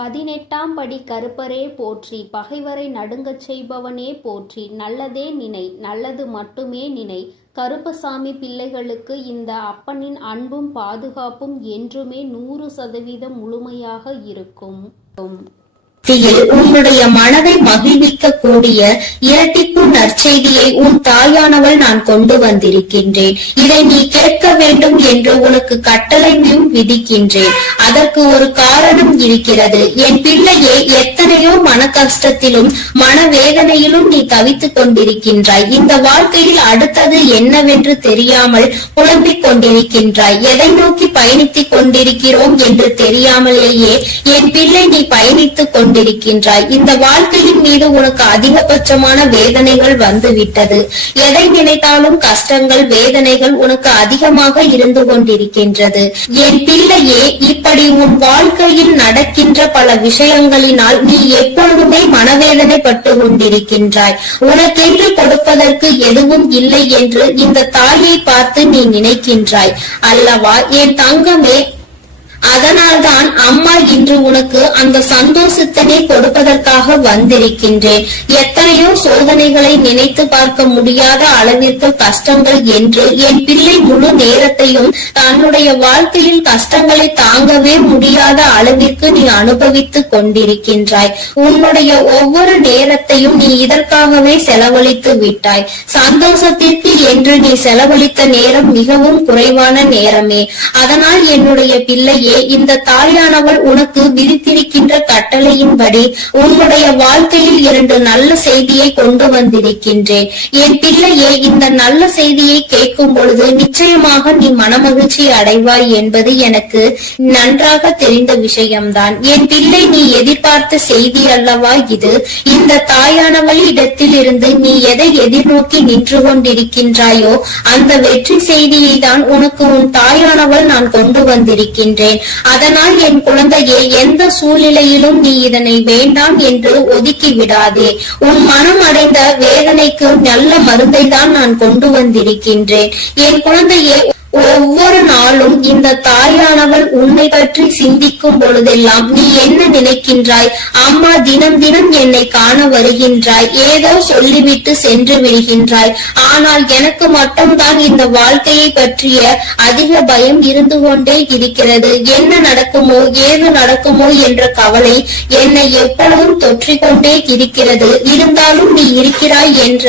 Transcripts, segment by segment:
18ஆம் படி கருப்பரே போற்றி, பகைவரை நடுங்கச் செய்பவனே போற்றி, நல்லதே நினை, நல்லது மட்டுமே நினை. கருப்பசாமி பிள்ளைகளுக்கு இந்த அப்பனின் அன்பும் பாதுகாப்பும் என்றுமே 100% முழுமையாக இருக்கும். உன்னுடைய மனதை மகிழ்விக்க கூடிய இரட்டிப்பு நற்செய்தியை உன் தாயானவள் நான் கொண்டு வந்திருக்கின்றேன். இதை நீ கேட்க வேண்டும் என்று உனக்கு கட்டளையும் விதிக்கின்றேன். அதற்கு ஒரு காரணம் இருக்கிறது. என் பிள்ளையே, எத்தனையோ மன கஷ்டத்திலும் மனவேதனையிலும் நீ தவித்துக் கொண்டிருக்கின்றாய். இந்த வாழ்க்கையில் அடுத்தது என்னவென்று தெரியாமல் புலம்பிக் கொண்டிருக்கின்றாய். எதை நோக்கி பயணித்துக் கொண்டிருக்கிறோம் என்று தெரியாமலேயே என் பிள்ளை நீ பயணித்துக் கொண்டிருக்கின்றாய். இந்த வாழ்க்கையின் மீது உனக்கு அதிகபட்சமான வேதனைகள் வந்துவிட்டது. எதை நினைத்தாலும் கஷ்டங்கள், வேதனைகள் உனக்கு அதிகமாக இருந்து கொண்டிருக்கின்றது. என் பிள்ளையே, இப்படி உன் வாழ்க்கையில் நடக்கின்ற பல விஷயங்களினால் நீ எப்பொழுதுமே மனவேதனை பட்டு கொண்டிருக்கின்றாய். உனக்கென்று கொடுப்பதற்கு எதுவும் இல்லை என்று இந்த தாயை பார்த்து நீ நினைக்கின்றாய் அல்லவா என் தங்கமே? அதனால்தான் அம்மா இன்று உனக்கு அந்த சந்தோஷத்தினை கொடுப்பதற்காக வந்திருக்கின்றேன். எத்தனையோ சோதனைகளை நினைத்து பார்க்க முடியாத அளவிற்கு கஷ்டங்கள் என்று என் பிள்ளை முழு நேரத்தையும் தன்னுடைய வாழ்க்கையில் கஷ்டங்களை தாங்கவே முடியாத அளவிற்கு நீ அனுபவித்துக் கொண்டிருக்கின்றாய். உன்னுடைய ஒவ்வொரு நேரத்தையும் நீ இதற்காகவே செலவழித்து விட்டாய். சந்தோஷத்திற்கு என்று நீ செலவழித்த நேரம் மிகவும் குறைவான நேரமே. அதனால் என்னுடைய பிள்ளையே, இந்த தாயானவள் உனக்கு விதித்திருக்கின்ற கட்டளையின்படி உன்னுடைய வாழ்க்கையில் 2 நல்ல செய்தியை கொண்டு வந்திருக்கின்றேன். என் பிள்ளையே, இந்த நல்ல செய்தியை கேட்கும் பொழுது நிச்சயமாக நீ மனமகிழ்ச்சி அடைவாய் என்பது எனக்கு நன்றாக தெரிந்த விஷயம்தான். என் பிள்ளை, நீ எதிர்பார்த்த செய்தி அல்லவா இது? இந்த தாயானவள் இடத்தில் இருந்து நீ எதை எதிர்நோக்கி நின்று கொண்டிருக்கின்றாயோ அந்த வெற்றி செய்தியை தான் உனக்கு உன் தாயானவள் நான் கொண்டு வந்திருக்கின்றேன். அதனால் என் குழந்தையே, எந்த சூழ்நிலையிலும் நீ இதனை வேண்டாம் என்று ஒதுக்கி விடாதே. உன் மனம் அடைந்த வேதனைக்கு நல்ல மருந்தை தான் நான் கொண்டு வந்திருக்கின்றேன். என் குழந்தையே, ஒவ்வொரு நாளும் இந்த தாயானவள் உன்னை பற்றி சிந்திக்கும் பொழுதெல்லாம் நீ என்ன நினைக்கின்றாய்? அம்மா தினம் தினம் என்னை காண வருகின்றாய், ஏதோ சொல்லிவிட்டு சென்று விடுகின்றாய். ஆனால் எனக்கு மட்டும்தான் இந்த வாழ்க்கையை பற்றிய அதிக பயம் இருந்து கொண்டே இருக்கிறது. என்ன நடக்குமோ, ஏது நடக்குமோ என்ற கவலை என்னை எப்பொழுதும் தொற்றிக்கொண்டே இருக்கிறது. இருந்தாலும் நீ இருக்கிறாய் என்ற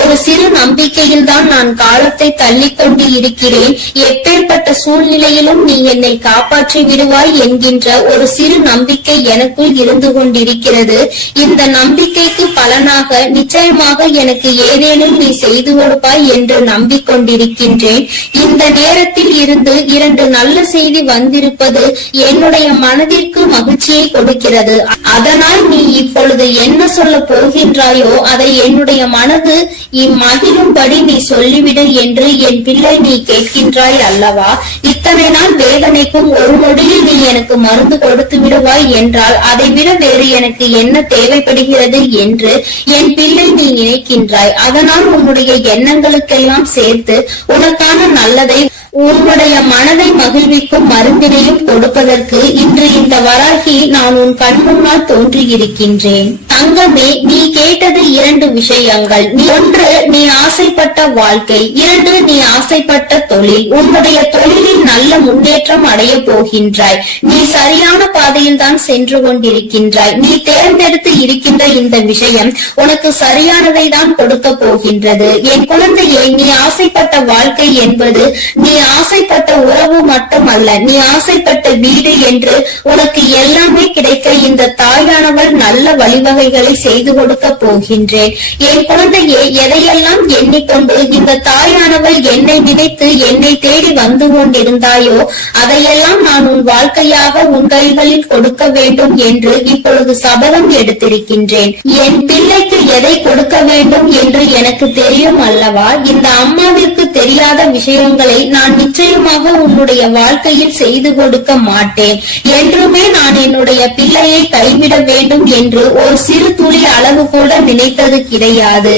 ஒரு சிறு நம்பிக்கையில் தான் நான் காலத்தை தள்ளிக்கொண்டு இருக்கிறேன். எப்பேற்பட்ட சூழ்நிலையிலும் நீ என்னை காப்பாற்றி விடுவாய் என்கின்ற ஒரு சிறு நம்பிக்கை எனக்குள் இருந்து கொண்டிருக்கிறது. இந்த நம்பிக்கைக்கு பலனாக நிச்சயமாக எனக்கு ஏதேனும் நீ செய்து கொடுப்பாய் என்று நம்பிக்கொண்டிருக்கின்றேன். இந்த நேரத்தில் இருந்து 2 நல்ல செய்தி வந்திருப்பது என்னுடைய மனதிற்கு மகிழ்ச்சியை கொடுக்கிறது. அதனால் நீ இப்பொழுது என்ன சொல்ல போகின்றாயோ அதை என்னுடைய மனது இம்மகிழும்படி நீ சொல்லிவிடு என்று என் பிள்ளை நீ கேட்கின்றாய் அல்லவா? இத்தனை நாள் வேதனைக்கும் ஒரு நொடியில் நீ எனக்கு மருந்து கொடுத்து விடுவாய் என்றால் அதை விட வேறு எனக்கு என்ன தேவைப்படுகிறது என்று என் பிள்ளை நீ நினைக்கின்றாய். அதனால் உன்னுடைய எண்ணங்களுக்கெல்லாம் சேர்த்து உனக்கான நல்லதை, உன்னுடைய மனதை மகிழ்விக்கும் மருந்தினையும் கொடுப்பதற்கு இன்று இந்த வராகி நான் உன் கண் முன்னால் தோன்றியிருக்கின்றேன். தங்கமே, நீ கேட்டது 2 விஷயங்கள். 1, நீ ஆசைப்பட்ட வாழ்க்கை. 2, நீ ஆசைப்பட்ட தொழில். உன்னுடைய தொழிலில் நல்ல முன்னேற்றம் அடைய போகின்றாய். நீ சரியான பாதையில் தான் சென்று கொண்டிருக்கின்றாய். நீ தேர்ந்தெடுத்து இருக்கின்ற இந்த விஷயம் உனக்கு சரியானதை தான் கொடுக்க போகின்றது. என் குழந்தையே, நீ ஆசைப்பட்ட வாழ்க்கை என்பது நீ ஆசைப்பட்ட உறவு மட்டுமல்ல, நீ ஆசைப்பட்ட வீடு என்று உனக்கு எல்லாமே கிடைக்க இந்த தாயானவள் நல்ல வழிவகைகளை செய்து கொடுக்க போகின்றேன். என் குழந்தையே, எதையெல்லாம் எண்ணிக்கொண்டு இந்த தாயானவள் என்னை நினைத்து என்னை தேடி வந்து கொண்டிருந்தாயோ அதையெல்லாம் நான் உன் வாழ்க்கையாக உன் கைகளில் கொடுக்க வேண்டும் என்று இப்பொழுது சபதம் எடுத்திருக்கின்றேன். என் பிள்ளைக்கு எதை கொடுக்க வேண்டும் என்று எனக்கு தெரியும் அல்லவா? இந்த அம்மாவிற்கு தெரியாத விஷயங்களை நான் நிச்சயமாக உன்னுடைய வாழ்க்கையில் செய்து கொடுக்க மாட்டேன். என்றுமே நான் என்னுடைய பிள்ளையை கைவிட வேண்டும் என்று ஒரு சிறு துளி அளவு கூட நினைத்தது கிடையாது.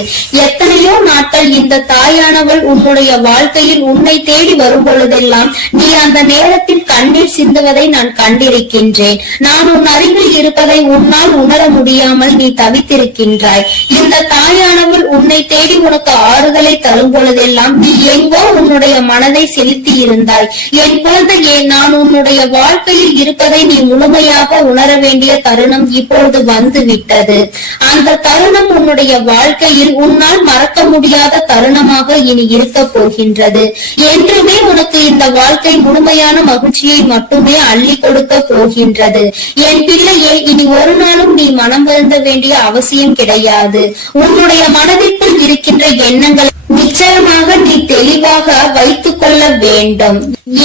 எத்தனையோ நாட்கள் இந்த தாயானவள் உன்னுடைய வாழ்க்கையில் உன்னை தேடி வரும் பொழுதெல்லாம் நீ அந்த நேரத்தில் கண்ணீர் சிந்துவதை நான் கண்டிருக்கின்றேன். நான் உன் அருகில் இருப்பதை உன்னால் உணர முடியாமல் நீ தவித்திருக்கின்றாய். இந்த தாயானவள் உன்னை தேடி உனக்கு ஆறுதலை தரும் பொழுதெல்லாம் நீ எங்கோ உன்னுடைய மனதை செலுத்தி இருந்தாய். என் குழந்தையே, நான் உன்னுடைய வாழ்க்கையில் இருப்பதை நீ முழுமையாக உணர வேண்டிய தருணம் இப்பொழுது வந்து விட்டது. அந்த தருணம் உன்னுடைய வாழ்க்கையில் உன்னால் மறக்க முடியாத தருணமாக இனி இருக்க போகின்றது. என்றுமே உனக்கு இந்த வாழ்க்கை முழுமையான மகிழ்ச்சியை மட்டுமே அள்ளி கொடுக்க போகின்றது. என் பிள்ளையே, இனி ஒரு நாளும் நீ மனம் வருந்த வேண்டிய அவசியம் கிடையாது. உன்னுடைய மனதிற்குள் இருக்கின்ற எண்ணங்களை நிச்சயமாக நீ தெளிவாக வைத்துக் கொள்ள வேண்டும்.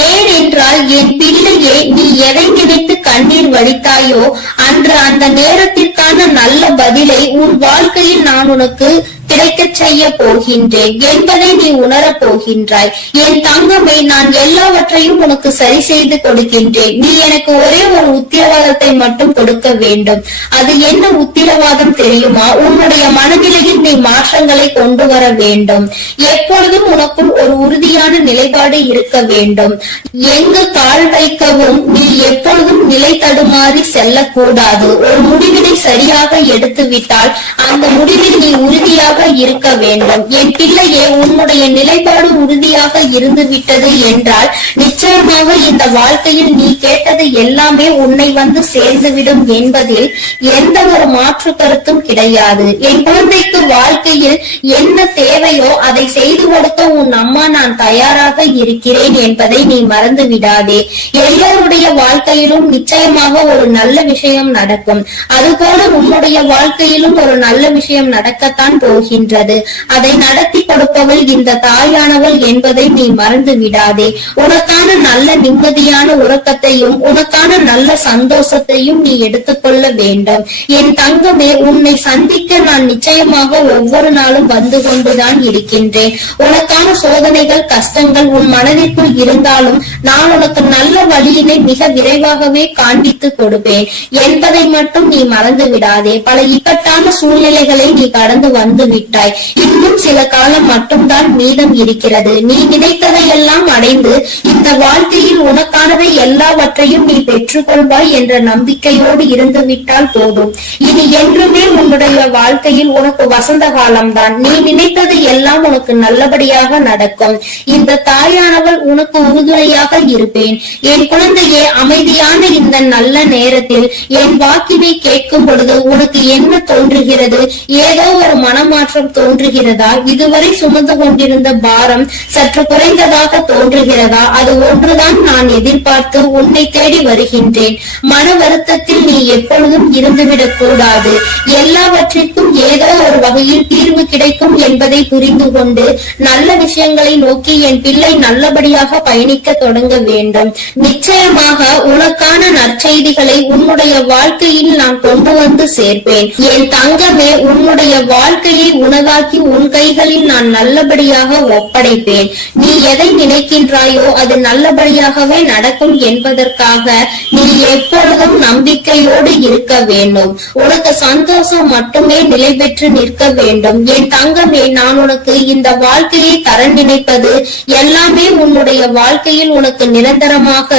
ஏனென்றால் என் பிள்ளையே, நீ எதை நினைத்து கண்ணீர் வடித்தாயோ அன்று அந்த நேரத்திற்கான நல்ல பதிலை உன் வாழ்க்கையில் நான் உனக்கு கிடைக்க செய்ய போகின்றேன் என்பதை நீ உணரப் போகின்றாய். என் தங்கமே, நான் எல்லாவற்றையும் உனக்கு சரி செய்து கொடுக்கின்றேன். நீ எனக்கு ஒரே ஒரு உத்தரவாதத்தை மட்டும் கொடுக்க வேண்டும். அது என்ன உத்தரவாதம் தெரியுமா? உன்னுடைய மனநிலையில் நீ மாற்றங்களை கொண்டு வர வேண்டும். எப்பொழுதும் உனக்குள் ஒரு உறுதியான நிலைப்பாடு இருக்க வேண்டும். எங்கு கால் வைக்கவும் நீ எப்பொழுதும் நிலை தடுமாறி செல்லக்கூடாது. ஒரு முடிவினை சரியாக எடுத்து விட்டால் அந்த முடிவில் நீ உறுதியாக இருக்க வேண்டும். என் பிள்ளையே, உன்னுடைய நிலைப்பாடு உறுதியாக இருந்து விட்டது என்றால் நிச்சயமாக இந்த வாழ்க்கையில் நீ கேட்டது எல்லாமே உன்னை வந்து சேர்ந்துவிடும் என்பதில் எந்த ஒரு மாற்று கருத்தும் கிடையாது. என் குழந்தைக்கு வாழ்க்கையில் என்ன தேவையோ அதை செய்து கொடுக்க உன் அம்மா நான் தயாராக இருக்கிறேன் என்பதை நீ மறந்து விடாதே. எல்லோருடைய வாழ்க்கையிலும் நிச்சயமாக ஒரு நல்ல விஷயம் நடக்கும். அதுபோல உன்னுடைய வாழ்க்கையிலும் ஒரு நல்ல விஷயம் நடக்கத்தான் போகின்றது. அதை நடத்தி கொடுப்பவள் இந்த தாயானவள் என்பதை நீ மறந்து விடாதே. உனக்கான நல்ல நிம்மதியான உறக்கத்தையும் உனக்கான நல்ல சந்தோஷத்தையும் நீ எடுத்துக்கொள்ள வேண்டும். என் தங்கமே, உன்னை சந்திக்க நான் நிச்சயமாக ஒவ்வொரு நாளும் வந்து கொண்டுதான் இருக்கின்றேன். உனக்கான சோதனைகள் கஷ்டங்கள் உன் மனதிற்குள் இருந்தாலும் நான் உனக்கு நல்ல வழியினை மிக விரைவாகவே காண்பித்து கொடுப்பேன் என்பதை மட்டும் நீ மறந்து விடாதே. பல இக்கட்டான சூழ்நிலைகளை நீ கடந்து வந்து விட்டாய். இன்னும் சில காலம் மட்டும்தான் மீதம் இருக்கிறது. நீ நினைத்ததை எல்லாம் அடைந்து இந்த வாழ்க்கையில் உனக்கானதை எல்லாவற்றையும் நீ பெற்றுக்கொள்வாய் என்ற நம்பிக்கையோடு இருந்து விட்டால் போதும். இனி என்றுமே உன்னுடைய வாழ்க்கையில் உனக்கு வசந்த காலம்தான். நீ நினைத்தது எல்லாம் உனக்கு நல்லபடியாக நடக்கும். இந்த தாயானவள் உனக்கு உறுதுணையாக இருப்பேன். என் குழந்தையே, அமைதியான இந்த நல்ல நேரத்தில் என் வாக்கினை கேட்கும் பொழுது உனக்கு என்ன தோன்றுகிறது? ஏதோ ஒரு மனமாற்றம் தோன்றுகிறதா? இதுவரை சுமந்து கொண்டிருந்த பாரம் சற்று குறைந்ததாக தோன்றுகிறதா? அது ஒன்றுதான் நான் எதிர்பார்த்து உன்னை தேடி வருகின்றேன். மன வருத்தத்தில் நீ எப்பொழுதும் இருந்துவிடக் கூடாது. எல்லாவற்றிற்கும் ஏதோ ஒரு வகையில் தீர்வு கிடைக்கும் என்பதை புரிந்து கொண்டு நல்ல விஷயங்களை நோக்கி என் பிள்ளை நல்லபடியாக பயணிக்க தொடங்க வேண்டும். நிச்சயமாக உனக்கான நற்செய்திகளை உன்னுடைய வாழ்க்கையில் நான் கொண்டு வந்து சேர்ப்பேன். என் தங்கமே, உன்னுடைய வாழ்க்கையை உனதாக்கி உன் கைகளில் நான் நல்லபடியாக ஒப்படைப்பேன். நீ எதை நினைக்கின்றாயோ அது நல்லபடியாகவே நடக்கும் என்பதற்காக நீ எப்பொழுதும் நம்பிக்கையோடு இருக்க வேண்டும். உனக்கு சந்தோஷம் மட்டுமே நிலை பெற்று நிற்க வேண்டும். என் தங்கமே, நான் உனக்கு இந்த வாழ்க்கையை தர நினைப்பது எல்லாமே உன்னுடைய வாழ்க்கையில் உனக்கு நிரந்தரமாக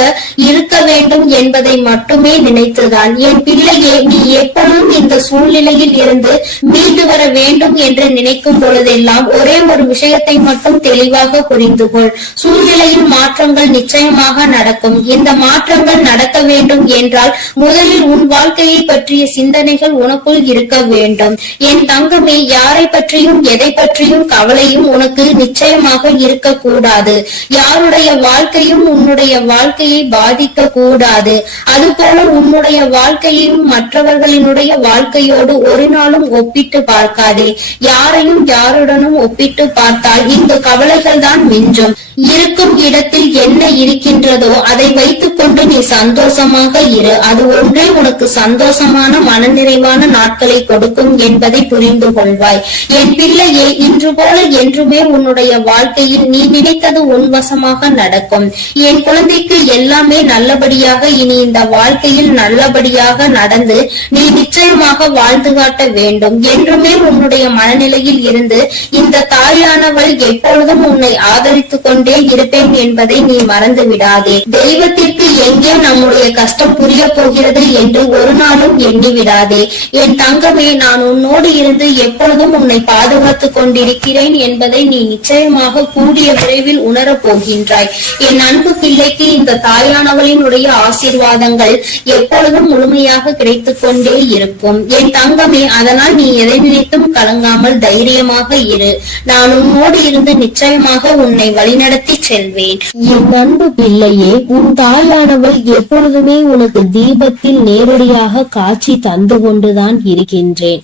இருக்க வேண்டும் என்பதை மட்டுமே நினைத்துதான். என் பிள்ளையே, நீ எப்பொழுதும் இந்த சூழ்நிலையில் இருந்து மீண்டு வர வேண்டும் என்று நினைக்கும் பொழுதெல்லாம் ஒரே ஒரு விஷயத்தை மட்டும் தெளிவாக புரிந்து கொள். சூழ்நிலையில் மாற்றங்கள் நிச்சயமாக நடக்கும். இந்த மாற்றங்கள் நடக்க வேண்டும் என்றால் முதலில் உன் வாழ்க்கையை பற்றிய சிந்தனைகள் உனக்குள் இருக்க வேண்டும். என் தங்கமே, யாரை பற்றியும் எதை பற்றியும் கவலையும் உனக்கு நிச்சயமாக இருக்கக்கூடாது. யாருடைய வாழ்க்கையும் உன்னுடைய வாழ்க்கையை பாதிக்க கூடாது. அதுபோல உன்னுடைய வாழ்க்கையையும் மற்றவர்களினுடைய வாழ்க்கையோடு ஒரு நாளும் ஒப்பிட்டு பார்க்காதே. யாரையும் யாருடனும் ஒப்பிட்டு பார்த்தால் இந்த கவலைகள் தான் மிஞ்சும். இருக்கும் இடத்தில் என்ன இருக்கின்றதோ அதை வைத்துக் கொண்டு நீ சந்தோஷமாக இரு. அது ஒன்றே உனக்கு சந்தோஷமான மனநிறைவான நாட்களை கொடுக்கும் என்பதை புரிந்து கொள்வாய். என் பிள்ளையே, இன்று போல என்றுமே உன்னுடைய வாழ்க்கையில் நீ நினைத்தது உன்வசமாக நடக்கும். என் குழந்தைக்கு எல்லாமே நல்லபடியாக இனி இந்த வாழ்க்கையில் நல்லபடியாக நடந்து நீ நிச்சயமாக வாழ்ந்து காட்ட வேண்டும். என்றுமே உன்னுடைய மனநிலையில் இருந்து இந்த தாயானவள் எப்பொழுதும் உன்னை ஆதரித்துக் கொண்டே இருப்பேன் என்பதை நீ மறந்து விடாதே. தெய்வத்திற்கு எங்கே நம்முடைய கஷ்டம் புரிய போகிறது என்று ஒரு நாளும் எண்ணி விடாதே. என் தங்கமே, நான் உன்னோடு இருந்து எப்பொழுதும் உன்னை பாதுகாத்துக் கொண்டிருக்கிறேன் என்பதை நீ நிச்சயமாக கூடிய விரைவில் உணரப் போகின்றாய். என் அன்பு பிள்ளைக்கு இந்த தாயானவளினுடைய ஆசீர்வாதங்கள் எப்பொழுதும் முழுமையாக கிடைத்துக் கொண்டே இருக்கும். என் தங்கமே, அதனால் நீ எதை நினைத்தும் கலங்காமல் தைரியமாக இரு. நான் உன்னோடு இருந்து நிச்சயமாக உன்னை வழிநடத்தி செல்வேன். என் அன்பு பிள்ளையே, உன் தாயானவள் எப்பொழுதுமே உனக்கு தீபத்தில் நேரடியாக காட்சி தந்து கொண்டுதான் இருக்கின்றேன்.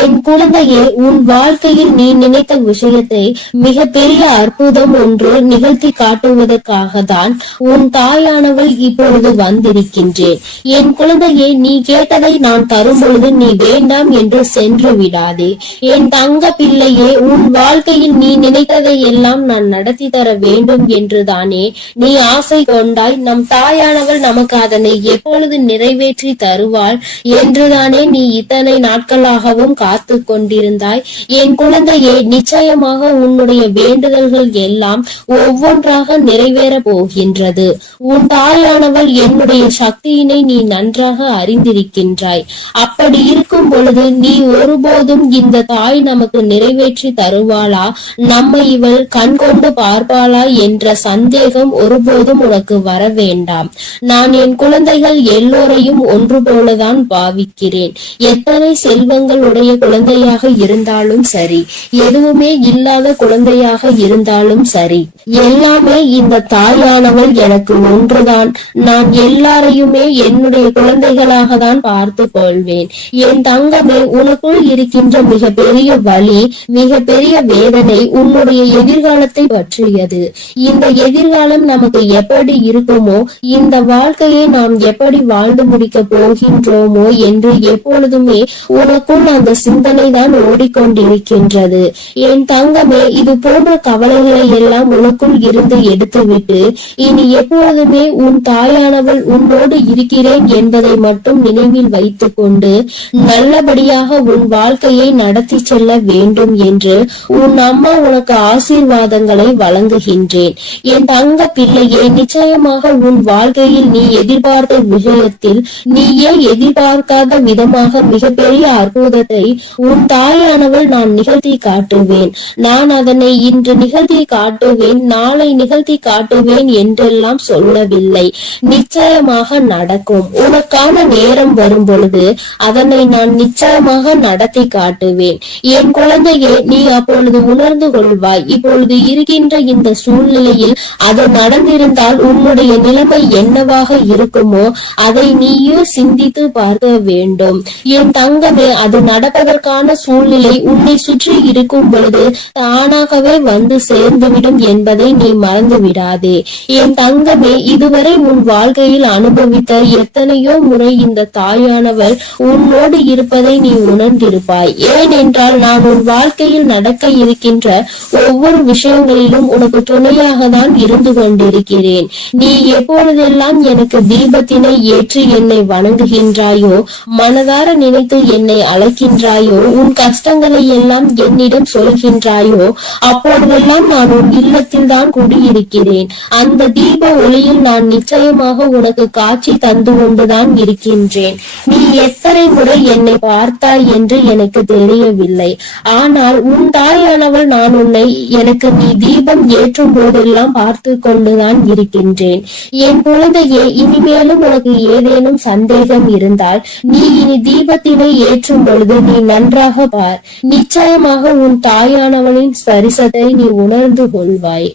என் குழந்தையே, உன் வாழ்க்கையில் நீ நினைத்த விஷயத்தை மிக பெரிய அற்புதம் ஒன்று நிகழ்த்தி காட்டுவதற்காக தான் உன் தாயானவள் இப்பொழுது வந்திருக்கின்றேன். என் குழந்தையே, நீ கேட்டதை நான் தரும் பொழுது நீ வேண்டாம் என்று சென்று விடாதே. என் தங்க பிள்ளையே, உன் வாழ்க்கையில் நீ நினைத்ததை எல்லாம் நான் நடத்தி தர வேண்டும் என்றுதானே நீ ஆசை கொண்டாய். நம் தாயானவள் நமக்கு அதனை எப்பொழுது நிறைவேற்றி தருவாள் என்றுதானே நீ இத்தனை நாட்களாகவும் காத்து கொண்டிருந்தாய். என் குழந்தையே, நிச்சயமாக உன்னுடைய வேண்டுதல்கள் எல்லாம் ஒவ்வொன்றாக நிறைவேற போகின்றது. உன் தாயானவள் என்னுடைய சக்தியினை நீ நன்றாக அறிந்திருக்கின்றாய். அப்படி இருக்கும் பொழுது நீ ஒருபோதும் இந்த தாய் நமக்கு நிறைவேற்றி தருவாளா, நம்மை இவள் கண் கொண்டு பார்ப்பாளா என்ற சந்தேகம் ஒருபோதும் உனக்கு வர வேண்டாம். நான் என் குழந்தைகள் எல்லோரையும் ஒன்று போலதான் பாவிக்கிறேன். எத்தனை செல்வங்கள் உடைய குழந்தையாக இருந்தாலும் சரி, எதுவுமே இல்லாத குழந்தையாக இருந்தாலும் சரி, எல்லாமே இந்த தாயானவள் எனக்கு ஒன்றுதான். நான் எல்லாரையுமே என்னுடைய குழந்தைகளாக தான் பார்த்து கொள்வேன். என் தங்கமே, உனக்குள் இருக்கின்ற மிக பெரிய வலி, மிக பெரிய வேதனை உன்னுடைய எதிர்காலத்தை பற்றியது. இந்த எதிர்காலம் நமக்கு எப்படி இருக்குமோ, இந்த வாழ்க்கையை நாம் எப்படி வாழ்ந்து முடிக்க போகின்றோமோ என்று எப்பொழுதுமே உனக்குள் அந்த சிந்தனை தான் ஓடிக்கொண்டிருக்கின்றது. என் தங்கமே, இது போன்ற கவலைகளை எல்லாம் உனக்குள் இருந்து எடுத்துவிட்டு இனி எப்பொழுதுமே உன் தாயானவள் உன்னோடு இருக்கிறேன் என்பதை மட்டும் நினைவில் வைத்துக் கொண்டு நல்லபடியாக உன் வாழ்க்கையை நடத்தி செல்ல வேண்டும் என்று உன் அம்மா உனக்கு ஆசீர்வாதங்களை வழங்குகின்றேன். என் தங்க பிள்ளையே, நிச்சயமாக உன் வாழ்க்கையில் நீ எதிர்பார்த்த விஷயத்தில் நீயே எதிர்பார்க்காத விதமாக மிகப்பெரிய அற்புதத்தை உன் தாயானவள் நான் நிகழ்த்தி காட்டுவேன். நான் அதனை இன்று நிகழ்த்தி காட்டுவேன், நாளை நிகழ்த்தி காட்டுவேன் என்றெல்லாம் சொல்லவில்லை. நிச்சயமாக நடக்கும். உனக்கான நேரம் வரும் பொழுது அதனை நான் நிச்சயமாக நடத்தி காட்டுவேன். என் குழந்தையே, நீ அப்பொழுது உணர்ந்து கொள்வாய். இப்பொழுது இருக்கின்ற இந்த சூழ்நிலையில் அது நடந்திருந்தால் உன்னுடைய நிலைமை என்னவாக இருக்குமோ அதை நீயே சிந்தித்து பார்க்க வேண்டும். என் தங்கமே, அது நடப்பதற்கான சூழ்நிலை உன்னை சுற்றி இருக்கும் பொழுது தானாகவே வந்து சேர்ந்துவிடும் என்பதை நீ மறந்து விடாதே. என் தங்கமே, இதுவரை உன் வாழ்க்கையில் அனுபவித்த எத்தனையோ முறை இந்த தாயானவள் உன்னோடு இருப்பதை நீ உணர்ந்திருப்பாய். ஏனென்றால் நான் உன் வாழ்க்கையில் நடக்க இருக்கின்ற ஒவ்வொரு விஷயங்களிலும் உனக்கு துணையாக தான் இருந்து கொண்டிருக்கிறேன். நீ எப்பொழுதெல்லாம் எனக்கு தீபத்தினை ஏற்றி என்னை வணங்குகின்றாயோ, மனதார நினைத்து என்னை அழைக்கின்றாயோ, உன் கஷ்டங்களை எல்லாம் என்னிடம் சொல்கின்றாயோ, அப்பொழுதெல்லாம் நான் உன் இல்லத்தில் தான் குடியிருக்கிறேன். அந்த தீப ஒளியில் நான் நிச்சயமாக உனக்கு காட்சி தந்து கொண்டுதான் இருக்கின்றேன். நீ எத்தனை முறை என்னை பார்த்தாய் என்று எனக்கு தெரியவில்லை. ஆனால் உன் தாயானவள் நான் உன்னை எனக்கு நீ தீபம் ஏற்றும் போதெல்லாம் பார்த்து கொண்டுதான் இருக்கின்றேன். என் குழந்தையே, இனிமேலும் உனக்கு ஏதேனும் சந்தேகம் இருந்தால் நீ இனி தீபத்தினை ஏற்றும் பொழுது நீ நன்றாக பார். நிச்சயமாக உன் தாயானவளின் ஸ்பரிசத்தை நீ உணர்ந்து கொள்வாய்.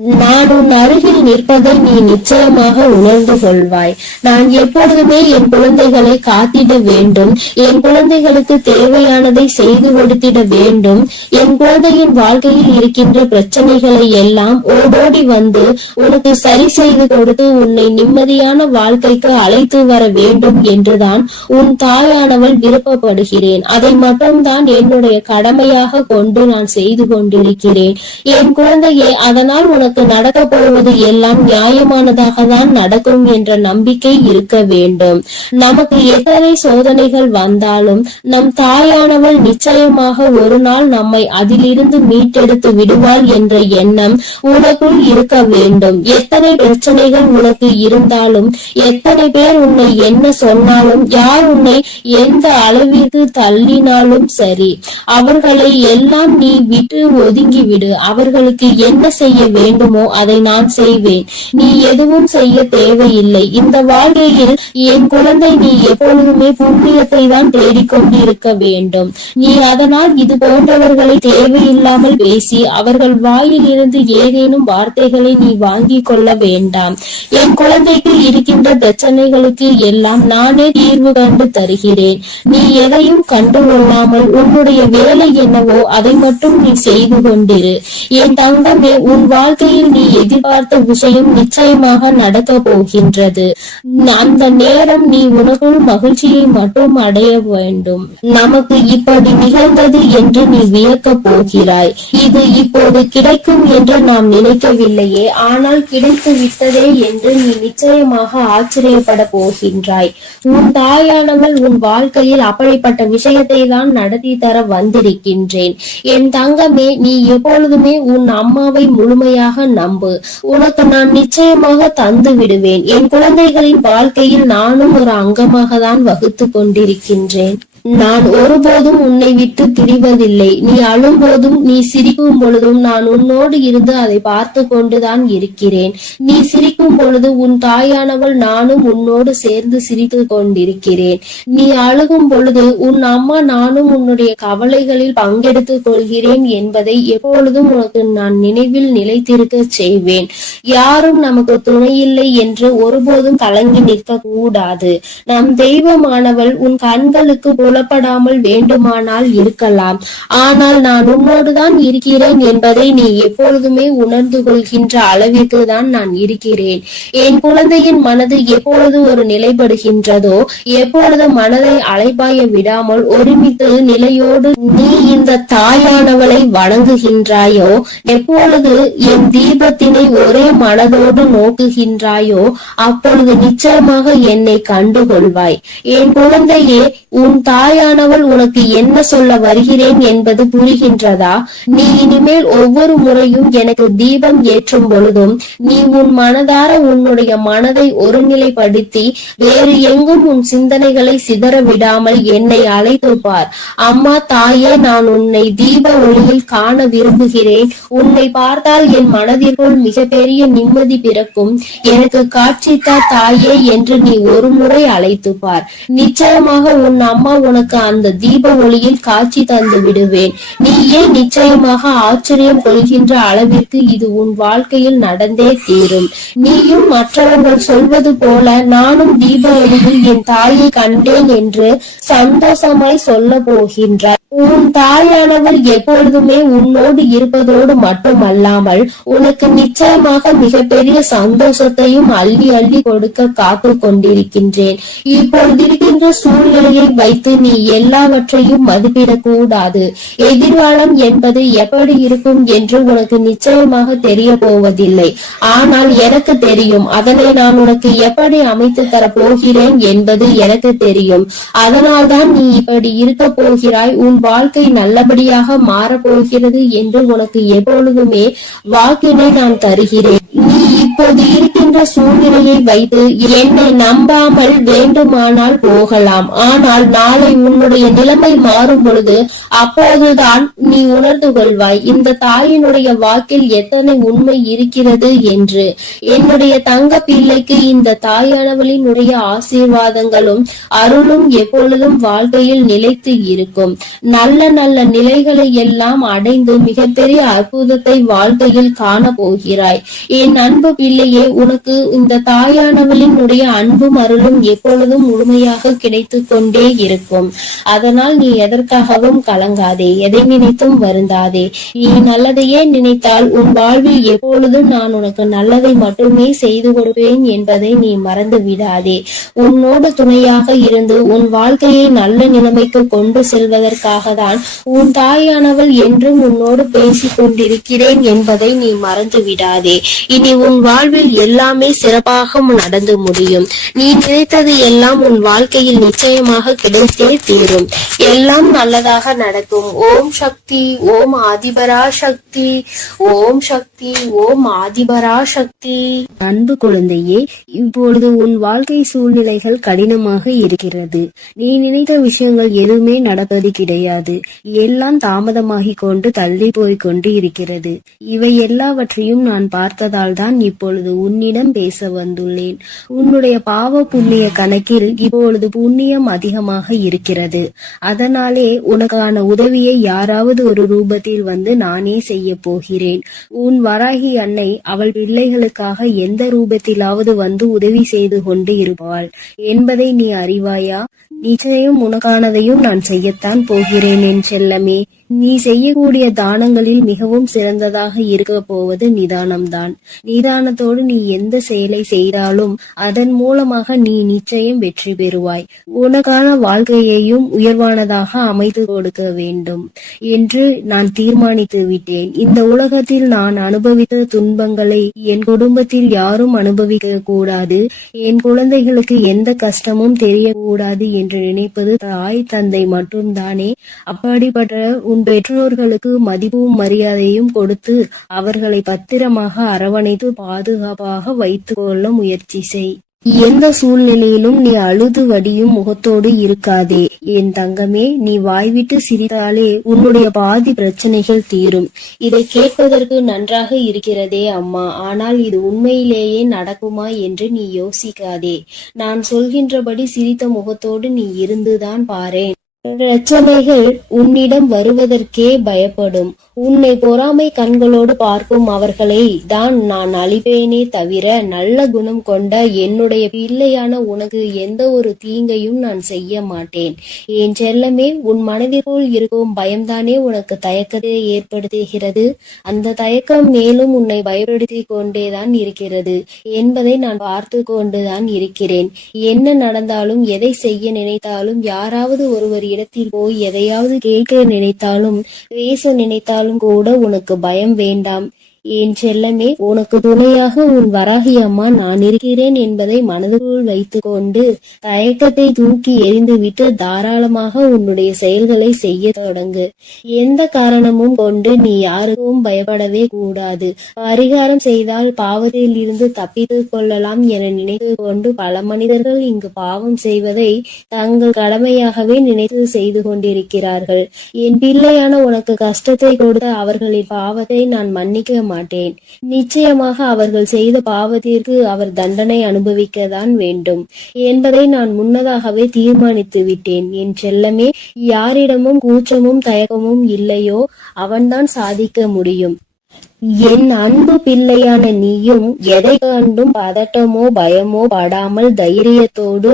நான் உன் அருகில் நிற்பதை நீ நிச்சயமாக உணர்ந்து கொள்வாய். நான் எப்பொழுதுமே என் குழந்தைகளை காத்திட வேண்டும், என் குழந்தைகளுக்கு தேவையானதை செய்து கொடுத்திட வேண்டும். என் குழந்தையின் வாழ்க்கையில் இருக்கின்ற பிரச்சனைகளை எல்லாம் ஓடோடி வந்து உனக்கு சரி செய்து கொடுத்து உன்னை நிம்மதியான வாழ்க்கைக்கு அழைத்து வர வேண்டும் என்றுதான் உன் தாயானவள் விருப்பப்படுகிறேன். அதை மட்டும்தான் என்னுடைய கடமையாக கொண்டு நான் செய்து கொண்டிருக்கிறேன். என் குழந்தையே, அதனால் உனக்கு நடக்க போவது எல்லாம் நியாயமானதாக தான் நடக்கும் என்ற நம்பிக்கை இருக்க வேண்டும். நமக்கு எத்தனை சோதனைகள் வந்தாலும் நம் தாயானவள் நிச்சயமாக ஒரு நாள் நம்மை அதிலிருந்து மீட்டெடுத்து விடுவாள் என்ற எண்ணம் உனக்குள் இருக்க வேண்டும். எத்தனை பிரச்சனைகள் உனக்கு இருந்தாலும், எத்தனை பேர் உன்னை என்ன சொன்னாலும், யார் உன்னை எந்த அளவிற்கு தள்ளினாலும் சரி, அவர்களை எல்லாம் நீ விட்டு ஒதுங்கிவிடு. அவர்களுக்கு என்ன செய்ய வேண்டுமோ அதை நான் செய்வேன். நீ எதுவும் செய்ய தேவையில்லை. இந்த வாழ்க்கையில் என் குழந்தை, நீ எப்பொழுதுமே புண்ணியத்தை தான் தேடிக்கொண்டிருக்க வேண்டும். நீ அதனால் இது போன்றவர்களை தேவையில்லாமல் பேசி அவர்கள் வாயில் இருந்து ஏதேனும் வார்த்தைகளை நீ வாங்கிக் கொள்ள வேண்டாம். என் குழந்தைக்கு இருக்கின்ற பிரச்சனைகளுக்கு எல்லாம் நானே தீர்வு கண்டு தருகிறேன். நீ எதையும் கண்டுகொள்ளாமல் உன்னுடைய வேலை என்னவோ அதை மட்டும் நீ செய்து கொண்டிரு. என் தங்கமே, உன் வாழ்க்கையில் நீ எதிர்பார்த்த விஷயம் நிச்சயமாக நடக்க போகின்றது. அந்த நேரம் நீ உனக்குள் மகிழ்ச்சியை மட்டும் அடைய வேண்டும். நமக்கு இப்படி நிகழ்ந்தது என்று நீ வியக்க போகிறாய். இது இப்போது கிடைக்கும் என்று நாம் நினைக்கவில்லையே, ஆனால் கிடைத்து விட்டதே என்று நீ நிச்சயமாக ஆச்சரியப்பட போகின்றாய். உன் தாயானவள் உன் வாழ்க்கையில் அப்படிப்பட்ட விஷயத்தை தான் நடத்தி தர வந்திருக்கின்றேன். என் தங்கமே, நீ எப்பொழுதுமே உன் அம்மாவை முழுமையாக நம்பு. உனக்கு நான் நிச்சயமாக தந்து விடுவேன். என் குழந்தைகளின் வாழ்க்கையில் நானும் ஒரு அங்கமாக தான் வகுத்து கொண்டிருக்கின்றேன். நான் ஒருபோதும் உன்னை விட்டு பிரிவதில்லை. நீ அழும்போதும் நீ சிரிக்கும் பொழுதும் நான் உன்னோடு இருந்து அதை பார்த்து கொண்டுதான் இருக்கிறேன். நீ சிரிக்கும் பொழுது உன் தாயானவள் நானும் உன்னோடு சேர்ந்து சிரித்து கொண்டிருக்கிறேன். நீ அழுகும் பொழுது உன் அம்மா நானும் உன்னுடைய கவலைகளில் பங்கெடுத்துக் கொள்கிறேன் என்பதை எப்பொழுதும் உனக்கு நான் நினைவில் நிலைத்திருக்க செய்வேன். யாரும் நமக்கு துணையில்லை என்று ஒருபோதும் கலங்கி நிற்க கூடாது. நம் தெய்வமானவள் உன் கண்களுக்கு புலப்படாமல் வேண்டுமானால் இருக்கலாம், ஆனால் நான் உன்னோடுதான் இருக்கிறேன் என்பதை நீ எப்பொழுதுமே உணர்ந்து கொள்கின்ற அளவிற்கு தான் நான் இருக்கிறேன். என் குழந்தையின் மனது எப்பொழுது ஒரு நிலைப்படுகின்றதோ, எப்பொழுது மனதை அலைபாய விடாமல் ஒருமித்து நிலையோடு நீ இந்த தாயானவளை வணங்குகின்றாயோ, எப்பொழுது என் தீபத்தினை ஒரே மனதோடு நோக்குகின்றாயோ, அப்பொழுது நிச்சயமாக என்னை கண்டுகொள்வாய். என் குழந்தையே, உன் தாயானவள் உனக்கு என்ன சொல்ல வருகிறேன் என்பது புரிகின்றதா? நீ இனிமேல் ஒவ்வொரு முறையும் எனக்கு தீபம் ஏற்றும் பொழுதும் நீ உன் மனதார உன்னுடைய மனதை ஒருநிலைப்படுத்தி வேறு எங்கும் உன் சிந்தனைகளை சிதற விடாமல் என்னை அழைத்து பார். அம்மா, தாயே, நான் உன்னை தீப ஒளியில் காண விரும்புகிறேன். உன்னை பார்த்தால் என் மனதிற்குள் மிகப்பெரிய நிம்மதி பிறக்கும். எனக்கு காட்சித்தா தாயே என்று நீ ஒரு முறை அழைத்து பார். நிச்சயமாக உன் அம்மா உனக்கு அந்த தீப ஒளியில் காட்சி தந்து விடுவேன். நீயே நிச்சயமாக ஆச்சரியம் கொள்கின்ற அளவிற்கு இது உன் வாழ்க்கையில் நடந்தே தீரும். நீயும் மற்றவர்கள் சொல்வது போல நானும் தீப ஒளியில் என் தாயை கண்டேன் என்று சந்தோஷமாய் சொல்ல போகின்றார். உன் தாயானவள் எப்பொழுதுமே உன்னோடு இருப்பதோடு மட்டுமல்லாமல் உனக்கு நிச்சயமாக மிகப்பெரிய சந்தோஷத்தையும் அள்ளி அள்ளி கொடுக்க காத்து கொண்டிருக்கின்றேன். இப்பொழுது இருக்கின்ற சூழ்நிலையை வைத்து நீ எல்லாவற்றையும் மதிப்பிடக் கூடாது. எதிர்காலம் என்பது எப்படி இருக்கும் என்று உனக்கு நிச்சயமாக தெரிய போவதில்லை. ஆனால் எனக்கு தெரியும். அதனை நான் உனக்கு எப்படி அமைத்து தர போகிறேன் என்பது எனக்கு தெரியும். அதனால்தான் நீ இப்படி இருக்க போகிறாய். உன் வாழ்க்கை நல்லபடியாக மாறப்போகிறது என்று உனக்கு எப்பொழுதுமே வாக்கினை நான் தருகிறேன். நீ இப்போது இருக்கின்ற இருக்கின்ற சூழ்நிலையை வைத்து என்னை நம்பாமல் வேண்டுமானால் போகலாம். ஆனால் நாளை உன்னுடைய நிலைமை மாறும் பொழுது அப்போதுதான் நீ உணர்ந்து கொள்வாய் இந்த தாயினுடைய வாக்கில் எத்தனை உண்மை இருக்கிறது என்று. என்னுடைய தங்க பிள்ளைக்கு இந்த தாயானவளினுடைய ஆசீர்வாதங்களும் அருளும் எப்பொழுதும் வாழ்க்கையில் நிலைத்து இருக்கும். நல்ல நல்ல நிலைகளை எல்லாம் அடைந்து மிகப்பெரிய அற்புதத்தை வாழ்க்கையில் காண போகிறாய். என் அன்பு பிள்ளையே, உனக்கு இந்த தாயானவளினுடைய அன்பும் அருளும் எப்பொழுதும் முழுமையாக கிடைத்து கொண்டே இருக்கும். அதனால் நீ எதற்காகவும் கலங்காதே, எதை நினைத்தும் வருந்தாதே. நீ நல்லதையே நினைத்தால் உன் வாழ்வில் எப்பொழுதும் நான் உனக்கு நல்லதை மட்டுமே செய்து கொடுப்பேன் என்பதை நீ மறந்து விடாதே. உன்னோடு துணையாக இருந்து உன் வாழ்க்கையை நல்ல நிலைமைக்கு கொண்டு செல்வதற்காக தான் உன் தாயானவள் என்றும் உன்னோடு பேசிக் கொண்டிருக்கிறேன் என்பதை நீ மறந்து விடாதே. இனி உன் வாழ்வில் எல்லாமே சிறப்பாக நடந்து முடியும். நீ நினைத்தது எல்லாம் உன் வாழ்க்கையில் நிச்சயமாக கிடைத்தே தீரும். எல்லாம் நல்லதாக நடக்கும். ஓம் சக்தி, ஓம் ஆதிபரா சக்தி, ஓம் சக்தி, ஓம் ஆதிபரா சக்தி. அன்பு குழந்தையே, இப்பொழுது உன் வாழ்க்கை சூழ்நிலைகள் கடினமாக இருக்கிறது. நீ நினைத்த விஷயங்கள் எதுவுமே நடப்பது கிடையாது. எல்லாம் தாமதமாகிக் கொண்டு தள்ளி போய்க் கொண்டு இருக்கிறது. இவை எல்லாவற்றையும் நான் பார்த்ததால் தான் இப்பொழுது உன்னிடம் பேச வந்துள்ளேன். உன்னுடைய பாவ புண்ணிய கணக்கில் இப்பொழுது புண்ணியம் அதிகமாக இருக்கிறது. அதனாலே உனக்கான உதவியை யாராவது ஒரு ரூபத்தில் வந்து நானே செய்ய போகிறேன். உன் வராகி அன்னை அவள் பிள்ளைகளுக்காக எந்த ரூபத்திலாவது வந்து உதவி செய்து கொண்டு இருப்பாள் என்பதை நீ அறிவாயா? நிச்சயம் உனக்கானதையும் நான் செய்யத்தான் போகிறேன் என் செல்லமே. நீ செய்யக்கூடிய தானங்களில் மிகவும் சிறந்ததாக இருக்க போவது நிதானம்தான். நிதானத்தோடு நீ எந்த செயலை செய்தாலும் அதன் மூலமாக நீ நிச்சயம் வெற்றி பெறுவாய். உனக்கான வாழ்க்கையையும் உயர்வானதாக அமைத்து கொடுக்க வேண்டும் என்று நான் தீர்மானித்து விட்டேன். இந்த உலகத்தில் நான் அனுபவித்த துன்பங்களை என் குடும்பத்தில் யாரும் அனுபவிக்க கூடாது. என் குழந்தைகளுக்கு எந்த கஷ்டமும் தெரியக்கூடாது என்று நினைப்பது தாய் தந்தை மட்டும்தானே. அப்படிப்பட்ட உன் பெற்றோர்களுக்கு மதிப்பும் மரியாதையும் கொடுத்து அவர்களை பத்திரமாக அரவணைத்து பாதுகாப்பாக வைத்துக் கொள்ள முயற்சி செய். எந்த சூழ்நிலையிலும் நீ அழுது வடியும் முகத்தோடு இருக்காதே என் தங்கமே. நீ வாய்விட்டு சிரித்தாலே உன்னுடைய பாதி பிரச்சனைகள் தீரும். இதை கேட்பதற்கு நன்றாக இருக்கிறதே அம்மா, ஆனால் இது உண்மையிலேயே நடக்குமா என்று நீ யோசிக்காதே. நான் சொல்கின்றபடி சிரித்த முகத்தோடு நீ இருந்துதான் பாரேன். பிரச்சனைகள் உன்னிடம் வருவதற்கே பயப்படும். உன்னை பொறாமை கண்களோடு பார்க்கும் அவர்களை தான் நான் அழிப்பேனே தவிர நல்ல குணம் கொண்ட என்னுடைய பிள்ளையான உனக்கு எந்த ஒரு தீங்கையும் நான் செய்ய மாட்டேன். என் செல்லமே, உன் மனதிற்குள் இருக்கும் பயம்தானே உனக்கு தயக்கத்தை ஏற்படுத்துகிறது. அந்த தயக்கம் மேலும் உன்னை பயப்படுத்தி கொண்டேதான் இருக்கிறது என்பதை நான் பார்த்து கொண்டுதான் இருக்கிறேன். என்ன நடந்தாலும், எதை செய்ய நினைத்தாலும், யாராவது ஒருவர் இடத்தில் போய் எதையாவது கேட்க நினைத்தாலும், பேச நினைத்தாலும் கூட உனக்கு பயம் வேண்டாம் என் செல்லமே. உனக்கு துணையாக உன் வராகி அம்மா நான் இருக்கிறேன் என்பதை மனதுக்குள் வைத்துக் கொண்டு தயக்கத்தை தூக்கி எறிந்துவிட்டு தாராளமாக உன்னுடைய செயல்களை செய்ய தொடங்கு. எந்த காரணமும் கொண்டு நீ யாருக்கும் பயப்படவே கூடாது. பரிகாரம் செய்தால் பாவத்தில் இருந்து தப்பித்துக் கொள்ளலாம் என நினைத்து கொண்டு பல மனிதர்கள் இங்கு பாவம் செய்வதை தங்கள் கடமையாகவே நினைத்து செய்து கொண்டிருக்கிறார்கள். என் பிள்ளையான உனக்கு கஷ்டத்தை கொடுத்த அவர்களின் பாவத்தை நான் மன்னிக்க மாட்டேன். நிச்சயமாக அவர்கள் செய்த பாவத்திற்கு அவர் தண்டனை அனுபவிக்கத்தான் வேண்டும் என்பதை நான் முன்னதாகவே தீர்மானித்து விட்டேன் என் செல்லமே. யாரிடமும் கூச்சமும் தயக்கமும் இல்லையோ அவன்தான் சாதிக்க முடியும். என் அன்பு பிள்ளையான நீயும் எதை கண்டும் பதட்டமோ பயமோ படாமல் தைரியத்தோடு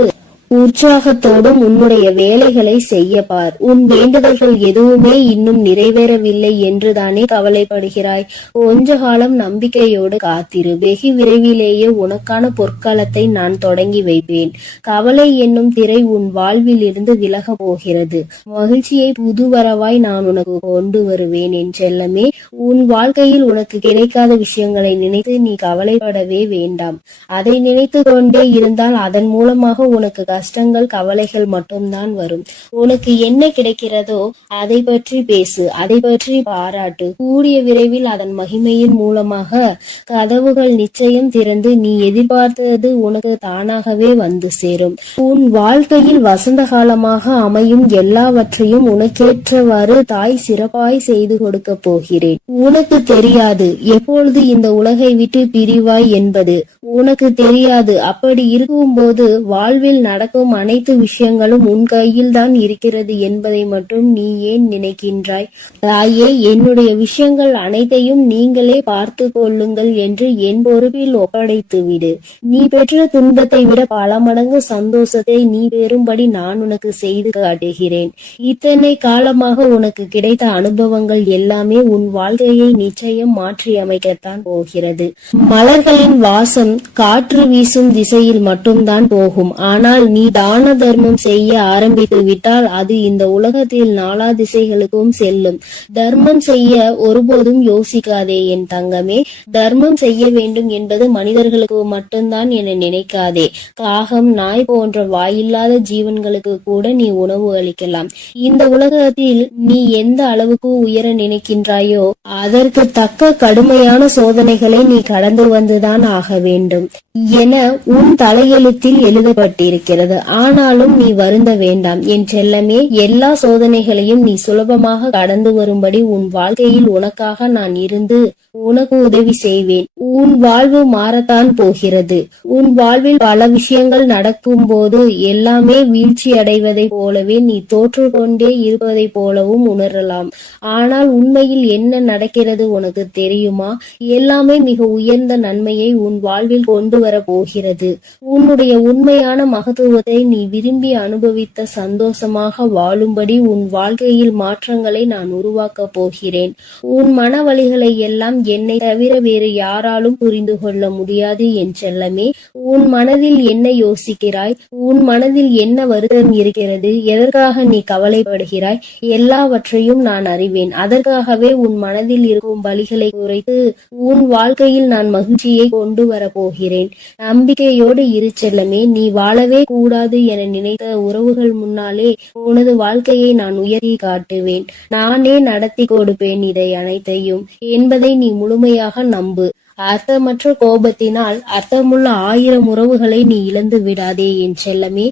உற்சாகத்தோடும் உன்னுடைய வேலைகளை செய்ய பார். உன் வேண்டுதல்கள் எதுவுமே இன்னும் நிறைவேறவில்லை என்றுதானே கவலைப்படுகிறாய். கொஞ்ச காலம் நம்பிக்கையோடு காத்திரு. வெகு விரைவிலேயே உனக்கான பொற்காலத்தை நான் தொடங்கி வைப்பேன். கவலை என்னும் திரை உன் வாழ்வில் இருந்து விலக போகிறது. மகிழ்ச்சியை புதுவரவாய் நான் உனக்கு கொண்டு வருவேன் என் செல்லமே. உன் வாழ்க்கையில் உனக்கு கிடைக்காத விஷயங்களை நினைத்து நீ கவலைப்படவே வேண்டாம். அதை நினைத்து கொண்டே இருந்தால் அதன் மூலமாக உனக்கு கஷ்டங்கள் கவலைகள் மட்டும்தான் வரும். உனக்கு என்ன கிடைக்கிறதோ அதை பற்றி பேசு, அதை பற்றி பாராட்டு. கூடிய விரைவில் அதன் மகிமையின் மூலமாக கதவுகள் நிச்சயம் திறந்து நீ எதிர்பார்த்தது உனக்கு தானாகவே வந்து சேரும். உன் வாழ்க்கையில் வசந்த காலமாக அமையும் எல்லாவற்றையும் உனக்கேற்றவாறு தாய் சிறப்பாய் செய்து கொடுக்க போகிறேன். உனக்கு தெரியாது எப்பொழுது இந்த உலகை விட்டு பிரிவாய் என்பது உனக்கு தெரியாது. அப்படி இருக்கும்போது வாழ்வில் நடக்கும் அனைத்து விஷயங்களும் உன் கையில் தான் இருக்கிறது என்பதை மட்டும் நீ ஏன் நினைக்கின்றாய்? தாயே, என்னுடைய விஷயங்கள் அனைத்தையும் நீங்களே பார்த்து கொள்ளுங்கள் என்று என் பொறுப்பில் ஒப்படைத்து விடு. நீ பெற்ற துன்பத்தை விட பல மடங்கு சந்தோஷத்தை நீ பெறும்படி நான் உனக்கு செய்து காட்டுகிறேன். இத்தனை காலமாக உனக்கு கிடைத்த அனுபவங்கள் எல்லாமே உன் வாழ்க்கையை நிச்சயம் மாற்றி அமைக்கத்தான் போகிறது. மலர்களின் வாசம் காற்று வீசும் திசையில் மட்டும்தான் போகும். ஆனால் நீ தான தர்மம் செய்ய ஆரம்பித்து விட்டால் அது இந்த உலகத்தில் நாலா திசைகளுக்கும் செல்லும். தர்மம் செய்ய ஒருபோதும் யோசிக்காதே என் தங்கமே. தர்மம் செய்ய வேண்டும் என்பது மனிதர்களுக்கு மட்டும்தான் என நினைக்காதே. காகம், நாய் போன்ற வாயில்லாத ஜீவன்களுக்கு கூட நீ உணவு அளிக்கலாம். இந்த உலகத்தில் நீ எந்த அளவுக்கு உயர நினைக்கின்றாயோ அதற்கு தக்க கடுமையான சோதனைகளை நீ கடந்து வந்துதான் ஆக வேண்டும் என உன் தலையெழுத்தில் எழுதப்பட்டிருக்கிறது. ஆனாலும் நீ வருந்த வேண்டாம் என் செல்லமே. எல்லா சோதனைகளையும் நீ சுலபமாக கடந்து வரும்படி உன் வாழ்க்கையில் உனக்காக நான் இருந்து உனக்கு உதவி செய்வேன். உன் வாழ்வு மாறத்தான் போகிறது. உன் வாழ்வில் பல விஷயங்கள் நடக்கும் போது எல்லாமே வீழ்ச்சி அடைவதை போலவே நீ தோற்று கொண்டே இருப்பதை போலவும் உணரலாம். ஆனால் உண்மையில் என்ன நடக்கிறது உனக்கு தெரியுமா? எல்லாமே மிக உயர்ந்த நன்மையை உன் வாழ்வில் கொண்டு வர போகிறது. உன்னுடைய உண்மையான மகத்துவத்தை நீ விரும்பி அனுபவித்த சந்தோஷமாக வாழும்படி உன் வாழ்க்கையில் மாற்றங்களை நான் உருவாக்க போகிறேன். உன் மன வலிகளை எல்லாம் என்னை தவிர வேறு யாராலும் புரிந்து கொள்ள முடியாது என் செல்லமே. உன் மனதில் என்ன யோசிக்கிறாய்? உன் மனதில் என்ன வருத்தம் இருக்கிறது? எதற்காக நீ கவலைப்படுகிறாய்? எல்லாவற்றையும் நான் அறிவேன். அதற்காகவே உன் மனதில் இருக்கும் வலிகளை குறைத்து உன் வாழ்க்கையில் நான் மகிழ்ச்சியை கொண்டு வர போகிறேன். நம்பிக்கையோடு இரு செல்லமே. நீ வாழவே கூடாது என நினைத்த உறவுகள் முன்னாலே உனது வாழ்க்கையை நான் உயர்த்தி காட்டுவேன். நானே நடத்தி கொடுப்பேன் இதை அனைத்தையும் என்பதை நீ முழுமையாக நம்பு. அர்த்தமற்ற கோபத்தினால் அர்த்தமுள்ள 1000 உறவுகளை நீ இழந்து விடாதே என் செல்லமே.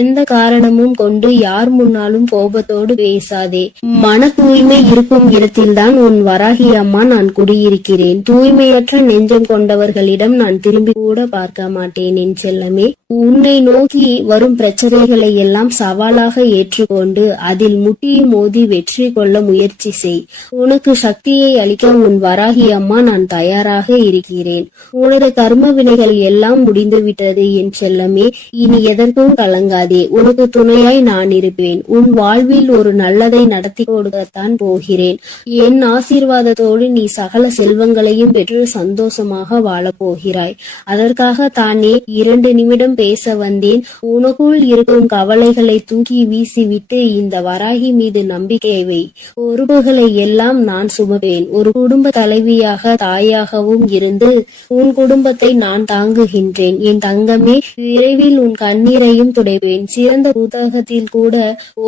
எந்த காரணமும் கொண்டு யார் முன்னாலும் கோபத்தோடு பேசாதே. மன தூய்மை இருக்கும் இடத்தில்தான் உன் வராகி அம்மா நான் குடியிருக்கிறேன். தூய்மையற்ற நெஞ்சம் கொண்டவர்களிடம் நான் திரும்பி கூட பார்க்க மாட்டேன் என் செல்லமே. உன்னை நோக்கி வரும் பிரச்சனைகளை எல்லாம் சவாலாக ஏற்றுக்கொண்டு அதில் முட்டி மோதி வெற்றி கொள்ள முயற்சி செய். உனக்கு சக்தியை அளிக்க உன் வராகி அம்மா நான் தயாராக இருக்கிறேன். உனது கர்ம வினைகள் எல்லாம் முடிந்துவிட்டது என் செல்லமே. இனி எதற்கும் கலங்காதே. உனக்கு துணையாய் நான் இருப்பேன். உன் வாழ்வில் ஒரு நல்லதை நடத்தி கொடுக்கத்தான் போகிறேன். என் ஆசீர்வாதத்தோடு நீ சகல செல்வங்களையும் பெற்று சந்தோஷமாக வாழப் போகிறாய். அதற்காக தானே 2 நிமிடம் பேச வந்தேன். உனக்குள் இருக்கும் கவலைகளை தூக்கி வீசிவிட்டு இந்த வராகி மீது நம்பிக்கை வை. பொறுப்புகளை எல்லாம் நான் சுமப்பேன். ஒரு குடும்ப தலைவியாக தாயாகவும் இருந்து உன் குடும்பத்தை நான் தாங்குகின்றேன் என் தங்கமே. விரைவில் உன் கண்ணீரையும் துடைப்பேன். சிறந்த புத்தகத்தில் கூட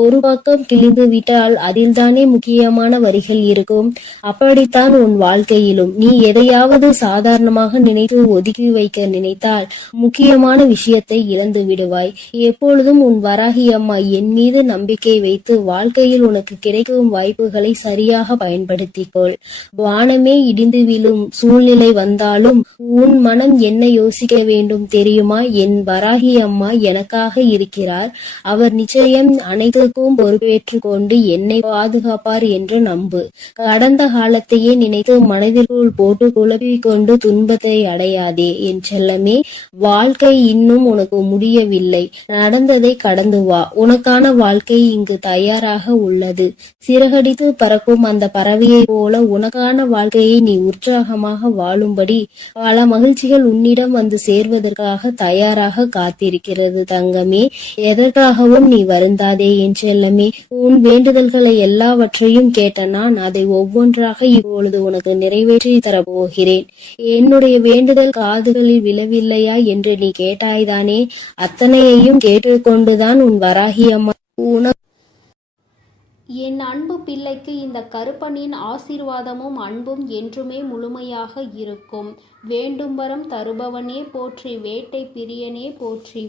ஒரு பக்கம் கிழிந்து விட்டால் அதில் தானே முக்கியமான வரிகள் இருக்கும். அப்படித்தான் உன் வாழ்க்கையிலும் நீ எதையாவது சாதாரணமாக நினைத்து ஒதுக்கி வைக்க நினைத்தால் முக்கியமான விஷயத்தை இழந்து விடுவாய். எப்பொழுதும் உன் வராகி அம்மா என் மீது நம்பிக்கை வைத்து வாழ்க்கையில் உனக்கு கிடைக்கும் வாய்ப்புகளை சரியாக பயன்படுத்திக்கொள். வானமே இடிந்து விழும் சூழ்நிலை வந்தாலும் உன் மனம் என்ன யோசிக்க வேண்டும் தெரியுமா? என் வராகி அம்மா எனக்காக இருக்கிறார். அவர் நிச்சயம் அனைத்துக்கும் பொறுப்பேற்றுக் கொண்டு என்னை பாதுகாப்பார் என்று நம்பு. கடந்த காலத்தையே நினைத்து மனதிற்குள் போட்டு குழப்பிக் கொண்டு துன்பத்தை அடையாதே என் செல்லமே. வாழ்க்கை இன்னும் உனக்கு முடியவில்லை. நடந்ததை கடந்து வா. உனக்கான வாழ்க்கை இங்கு தயாராக உள்ளது. சிறகடித்து பறக்கும் அந்த பறவையை போல உனக்கான வாழ்க்கையை நீ உற்சாகமாக வாழும் பெறும்படி பல மகிழ்ச்சிகள் உன்னிடம் வந்து சேர்வதற்காக தயாராக காத்திருக்கிறது தங்கமே. எதற்காகவும் நீ வருந்தாதே என் செல்லமே. உன் வேண்டுதல்களை எல்லாவற்றையும் கேட்ட நான் அதை ஒவ்வொன்றாக இப்பொழுது உனக்கு நிறைவேற்றி தரப்போகிறேன். என்னுடைய வேண்டுதல் காதுகளில் விழவில்லையா என்று நீ கேட்டாய்தானே, அத்தனையையும் கேட்டுக்கொண்டுதான் உன் வராகி அம்மா என் அன்பு பிள்ளைக்கு இந்த கருப்பனின் ஆசீர்வாதமும் அன்பும் என்றுமே முழுமையாக இருக்கும். வேண்டும் வரம் தருபவனே போற்றி, வேட்டை பிரியனே போற்றி.